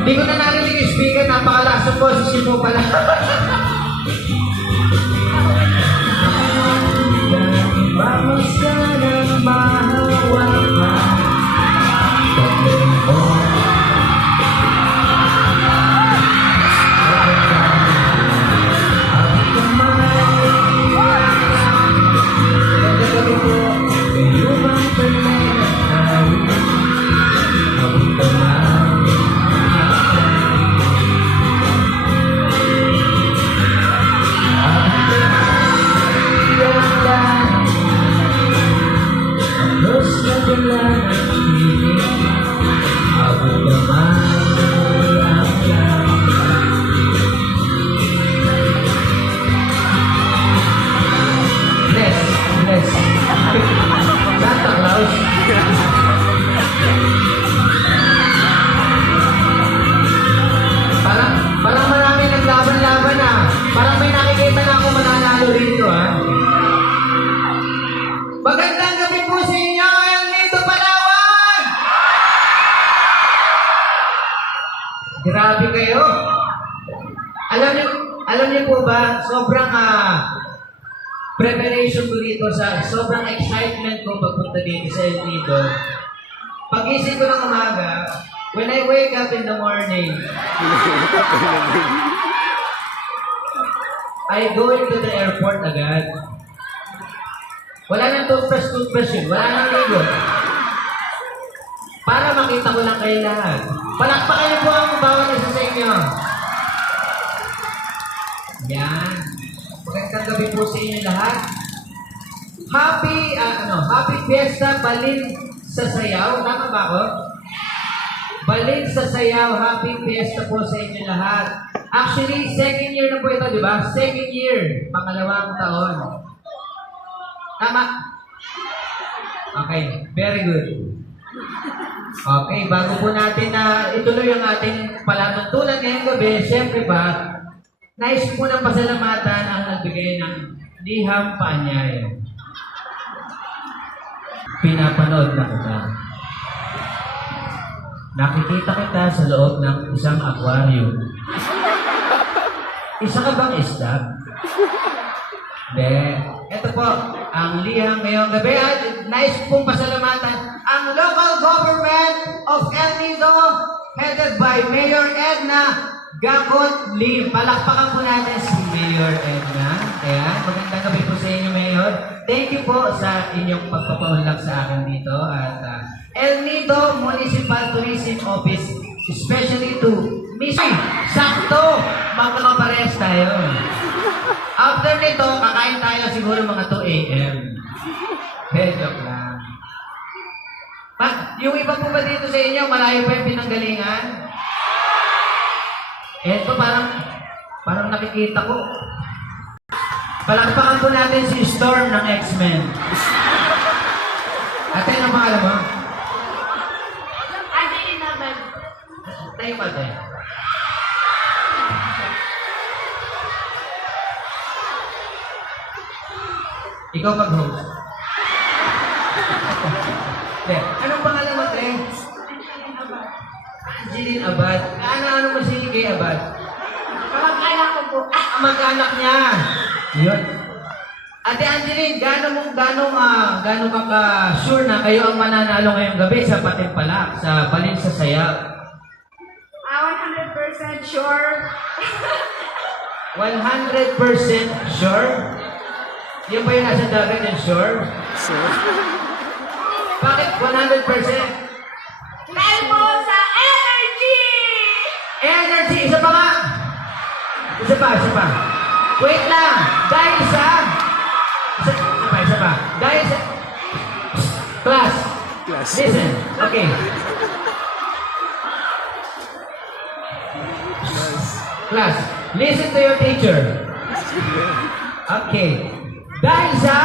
Hindi ko na narinig yung speaker, napakalaso po, si pala. Vamos ganando mais. Alam niyo, alam niyo po ba, sobrang ah, preparation ko dito sa, sobrang excitement ko pagpunta dito sa El Nido. Pagising ko ng umaga, when I wake up in the morning, I go into the airport agad. Wala nang toothbrush, toothbrush yun. Wala nang ligo. Para makita ko lang kayo lahat. Palakpakan niyo po ang bawat isa sa inyo. Yan. Magandang gabi po sa inyo lahat. Happy, ah, ano, happy fiesta, balin sa sayaw. Tama ba ako? Balin sa sayaw, happy fiesta po sa inyo lahat. Actually, second year na po ito, di ba? Second year, pangalawang taon. Tama. Okay, very good. Okay, bago po natin na ituloy ang ating palatuntunan ngayong gabi, siyempre ba, nais ko ng pasalamatan ang nagbigay ng liham panyay. Pinapanood na kita. Nakikita kita sa loob ng isang aquarium. Isa ka bang isda? Hindi. Ito po, ang liham ngayong gabi at nais pong pasalamatan ang local government of El Nido headed by Mayor Edna Gakot Lim. Palakpakan po natin si Mayor Edna. Ayan, magandang gabi po sa inyo, Mayor. Thank you po sa inyong pagpapaunlak sa akin dito at ah, El Nido Municipal Tourism Office especially to Miss sakto! Magkakapares tayo. After nito, kakain tayo siguro mga 2 a.m. Hey, joke lang. Pa, yung iba po ba dito sa inyo, malayo pa yung pinanggalingan? Eto, parang, parang nakikita ko. Palakpakan po natin si Storm ng X-Men. Ate, ano pangalan mo? Angelina naman. Tayo pa, ate. Ikaw mag-host. Hindi. Anong pangalan mo, te? Angeline Abad. Mo si kay Abad? Kamag-anak ko po. Ah, Ang mag-anak niya. Yun. Ate Angeline, gaano mo, gaano, ah, gaano ka ka sure na kayo ang mananalo ngayong gabi sa Patimpalak, sa Balin sa Sayaw? ah, 100% sure. 100% sure? Yung ba yung nasa dagat yung sure? Bakit 100%? Dahil po Isa pa, isa pa. Wait lang! Dahil sa... Isa, isa pa, isa pa. Dahil sa... Class. Class. Listen. Okay. Class. Listen to your teacher. Okay. Dahil sa...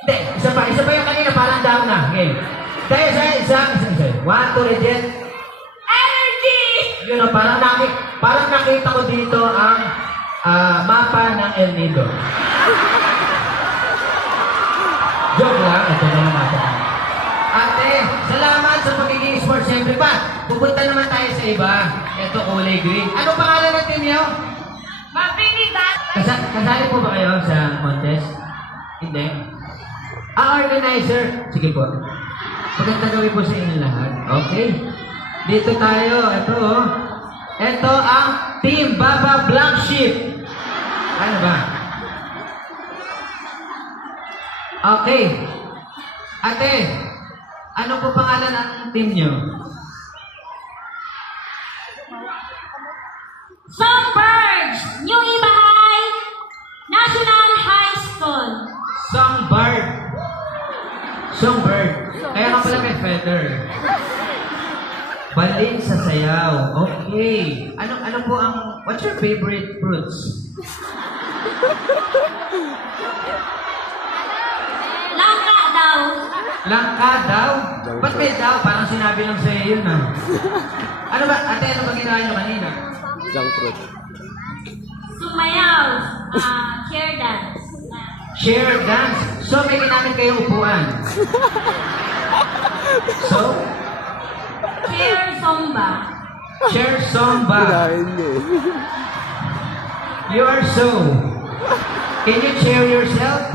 Hindi, isa pa, isa pa yung kanina, parang down na. Okay. Dahil sa isa, isa, isa. One, two, legit. Energy! Yun know, parang, naki, parang nakita ko dito ang ah, mapa ng El Nido. Joke lang, ito na yung mapa. Ate, salamat sa pagiging sports, siyempre pa. Pupunta naman tayo sa iba. Ito, kulay green. Ano pangalan ng team niyo? Mapinitan. Kasa kasali po ba kayo sa contest? Hindi. Ah, organizer. Sige po. Maganda gawin po sa inyo lahat. Okay. Dito tayo. Ito, oh. Ito ang Team Baba Black Sheep. Ano ba? Okay. Ate, ano po pangalan ng team niyo? Songbirds, New Ibahay, National High School. Songbird. Songbird. Kaya ka pala may feather. Balin sa sayaw. Okay. Ano ano po ang what's your favorite fruits? Langka daw. Langka daw? Ba't may daw? Parang sinabi lang sa'yo yun ah. Ano ba? Ate, ano ba ginawa niyo kanina? Junk fruit. Sumayaw. Ah, chair dance. Share dance. So, may ginamit kayong upuan. So, Share samba. Kinain niya eh. You are so. Can you cheer yourself?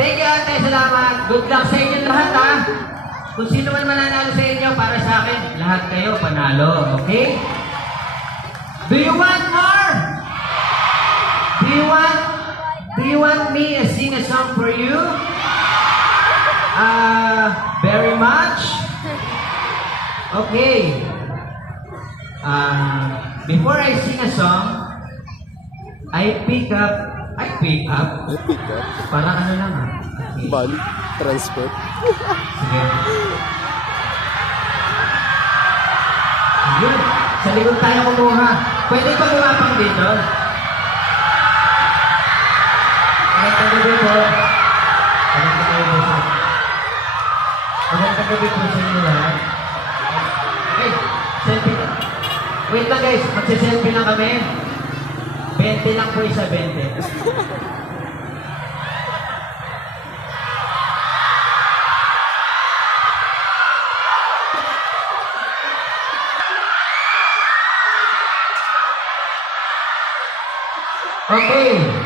Thank you, ate. Salamat. Good luck sa inyo lahat, ha? Kung sino man mananalo sa inyo, para sa akin, lahat kayo panalo. Okay? Do you want more? Do you want, do you want me to sing a song for you? Uh, very much? Okay. Uh, before I sing a song, I pick up, I pick up, Ay, pick up. parang ano lang ah. Okay. Bali. Transport. Sige. Yun. Sa likod tayo kumuha. Pwede pa gumapang dito? Magandang gabi po. Magandang gabi po. Magandang gabi po sa inyo lahat. Okay, selfie na. Wait lang guys, magsiselfie lang kami. 20 lang po isa, 20. Okay.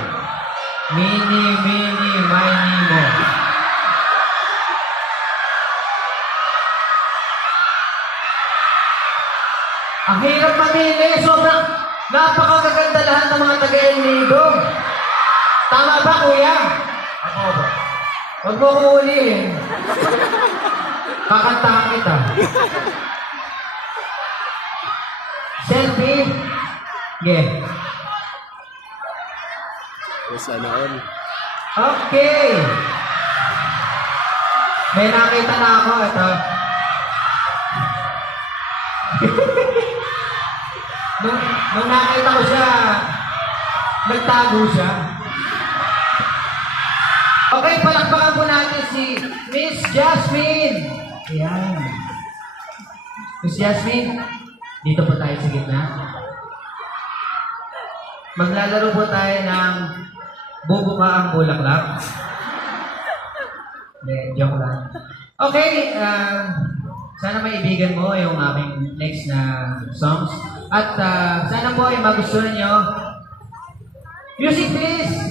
Sobrang napakagaganda lahat ng mga taga-El Nido. Tama ba, kuya? Ako ba? Huwag mo ko ulihin. Kakantahan kita. Selfie? Yeah. Sana all. Okay. May nakita na ako. Ito. Nung, nakita ko siya, nagtago siya. Okay, palakpakan po natin si Miss Jasmine. Ayan. Miss Jasmine, dito po tayo sa gitna. Maglalaro po tayo ng bubuka ang bulaklak. Hindi, joke lang. Okay, ah, sana maibigan mo yung aking next na songs. At ah, sana po ay magustuhan nyo. Music please!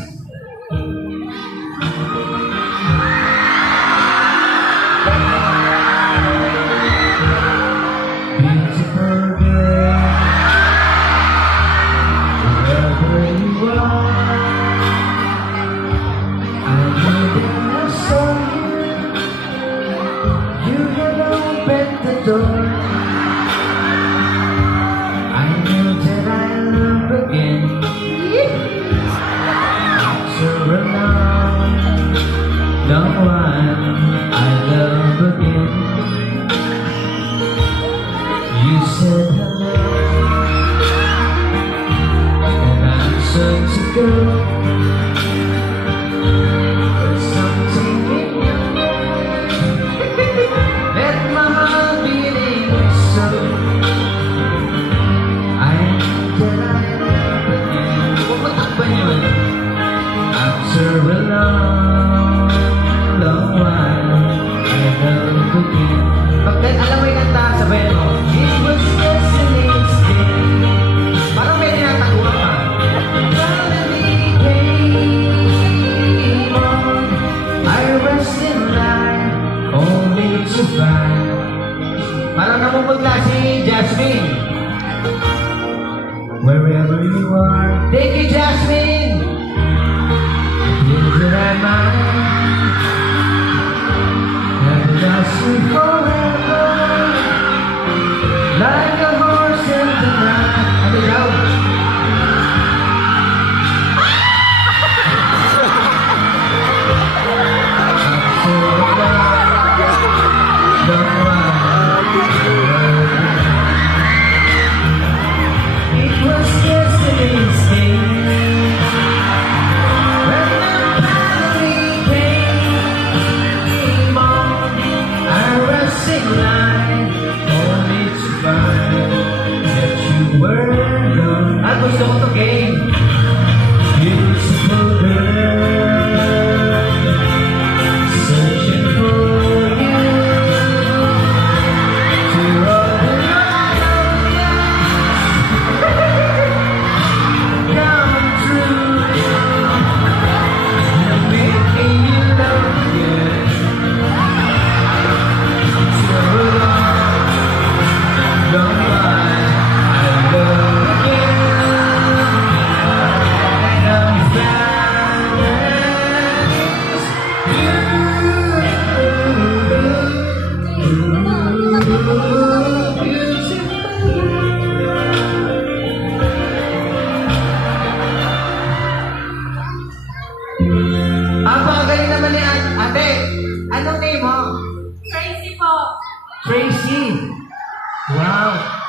Thank you, Jasmine.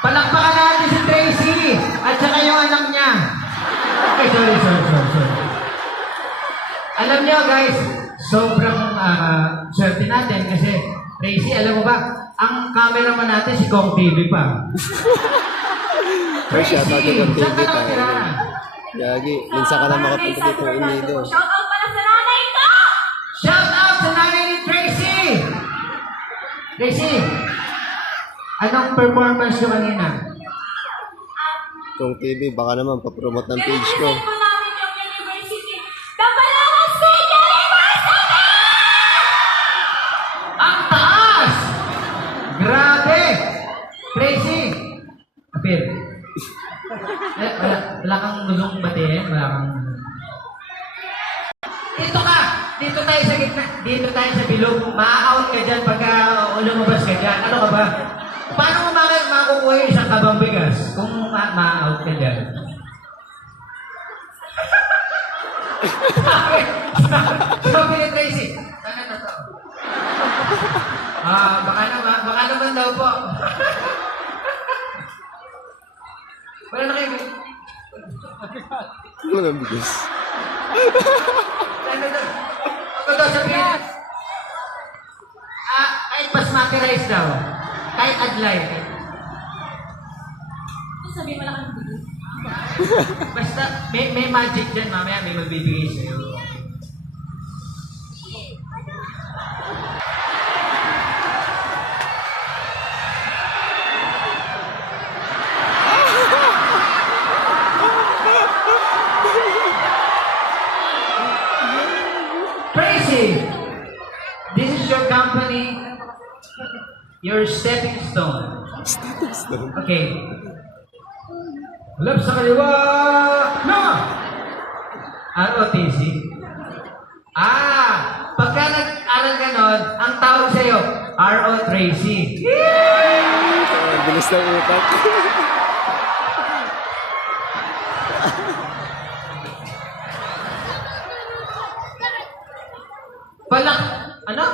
Palakpakan natin si Tracy. At saka yung anak niya. Ay, sorry, sorry, sorry, sorry. Alam niyo guys, sobrang ah, swerte natin kasi Tracy, alam mo ba, ang cameraman natin si Kong TV pa. Kong saan ka TV tayo. nakatira? Gagi, minsan ka na makapunta dito ng Unido. Shout out pala sa nanay ko! Shout out sa nanay ni Tracy! Tracy, anong performance nyo kanina? Kung TV, baka naman papromote ng page ko. Ang taas! Grabe! Tracy! Apir. Eh, wala, wala kang gustong batiin? Wala kang... Dito ka! Dito tayo sa gitna. Dito tayo sa bilog. Ma-out ka dyan pagka lumabas ka dyan. Ano ka ba? Paano mo mak- makukuha yung isang kabang bigas kung ma- ma-out ka dyan? Sabi ni Tracy, ano na to? Ah, baka naman, baka naman daw po. Wala na kayo. Ano nang bigas? Ano daw? Ako daw sabihin. Ah, kahit basmati rice daw. Kahit adlay. Sabi mo lang ang. Basta may, may magic dyan, mamaya may magbibigay sa'yo. Your stepping stone. Status daw. Okay. Left sa kaliwa! No! ROTC? Ah! Pagka nag-aral ka nun, ang tawag sa'yo, RO Tracy. Ang bilis ng utak. Balak, ano?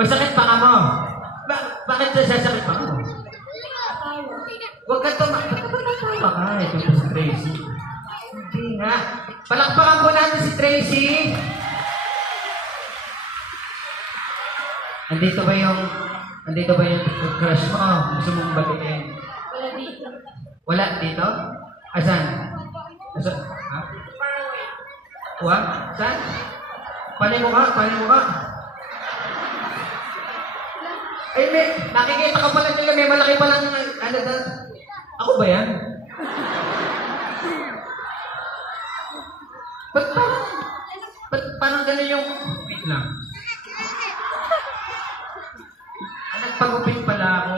Masakit bakit sasakit pa ka mo? Huwag ka tuma... Ba't ka ka? Ito po si Tracy. Hindi nga. Palakpakan po natin si Tracy. Andito ba yung... Andito ba yung crush mo? Gusto mong batiin? Wala dito. Wala dito? Asan? Asan? Ha? Wa? Saan? Panay mo ka? Panay mo ka? Ay, may, nakikita ka pala nila, may malaki palang, ano na, ako ba yan? Ba't parang, ba't parang ganun yung, wait lang. Ah, Nagpagupit pala ako.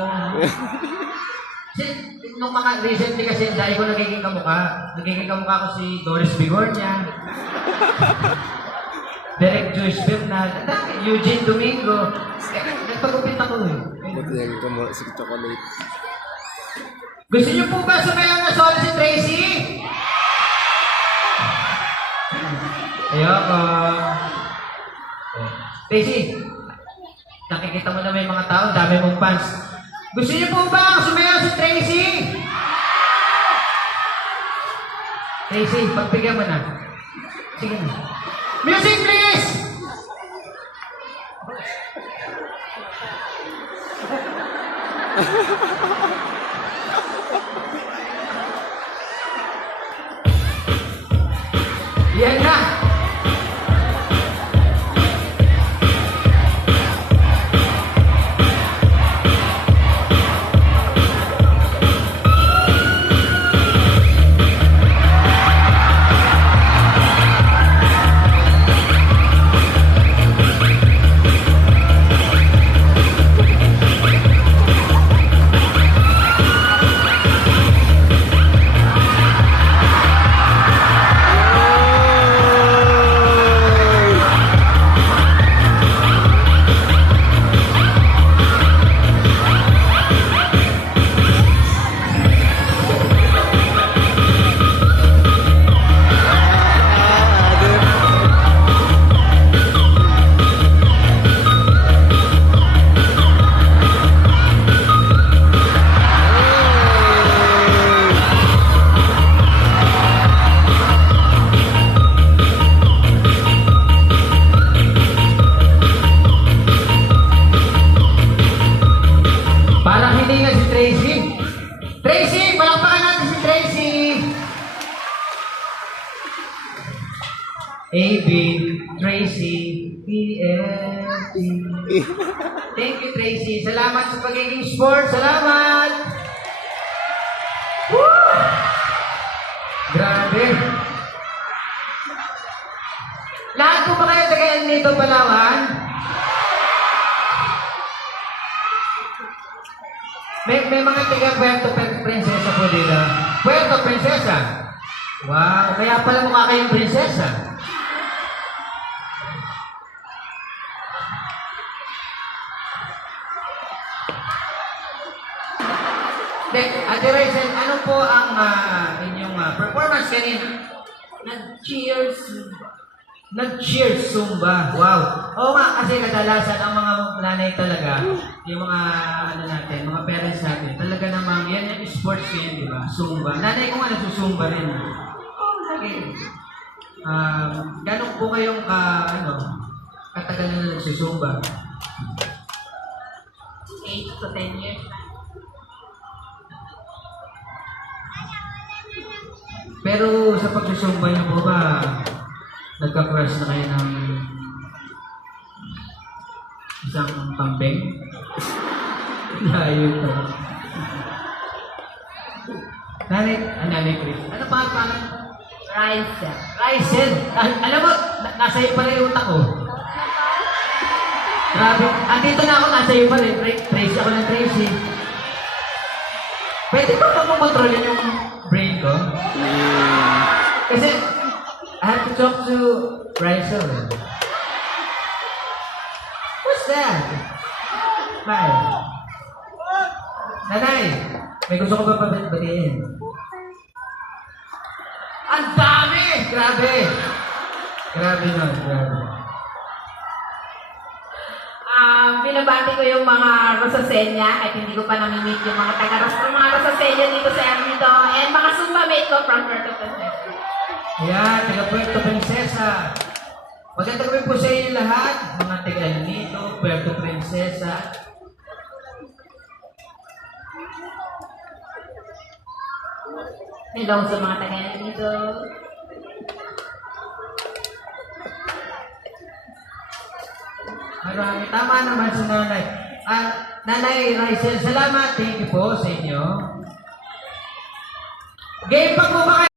nung mga recently kasi, dahil ko nagiging kamukha. Nagiging kamukha ko si Doris Bigornia. Derek Joyce Bernal. Ang dami. Eugene Domingo. Nagpagupit ako eh. Buti naging kamo si chocolate. Gusto niyo po ba sumayaw na solo si Tracy? Ayoko. Tracy, nakikita mo na may mga tao, dami mong fans. Gusto niyo po ba sumayaw si Tracy? Tracy, pagbigyan mo na. Sige na. Music please! Yan na! Tracy, E-F-T. Thank you, Tracy. Salamat sa pagiging sport. Salamat! Woo! Grabe. Lahat po ba kayo taga nito Palawan? May, may mga taga Puerto Princesa po dito. Puerto Princesa. Wow, kaya pala mukha kayong prinsesa. Ate Rachel, ano po ang ah, inyong ah, performance kanina? Nag-cheers. Nag-cheers Zumba. Wow. Oo nga, kasi kadalasan ang mga nanay talaga, yung mga ano natin, mga parents natin, talaga namang yan yung sports yun, di ba? Zumba. Nanay ko nga nagsusumba rin. Oo, lagi. Um, gano'n po kayong ka, ano, katagal na nagsusumba? 8 to 10 years na. Pero sa pagsusumba niyo po ba, nagka-crush na kayo ng isang kambing? Layo to. Nanay, ah, nanay Chris. Ano pa ang pangalan? Rise. Ryzen. Al- alam mo, na- nasa iyo pala yung utak ko. Grabe. Andito na ako, nasa iyo pa rin. Tra- Tracy ako ng Tracy. Pwede ba pa makontrolin yung ko? Kasi, I have to talk to Ryzen. What's that? Nay. Nanay, may gusto ko ba pabatiin? Ang dami! Grabe! Grabe nun, grabe. Binabati ko yung mga Rosasenya at hindi ko pa namimit yung mga taga Ros mga Rosasenya dito sa Ermito and mga Zumba mate ko from Puerto Princesa. Ayan, taga Puerto Princesa. Magandang gabi po sa inyo lahat, mga taga Nito, Puerto Princesa. Hello sa mga taga dito. Marami. Tama naman si nanay. Ah, nanay Rysel, salamat. Thank you po sa inyo. Game pa po ba kayo?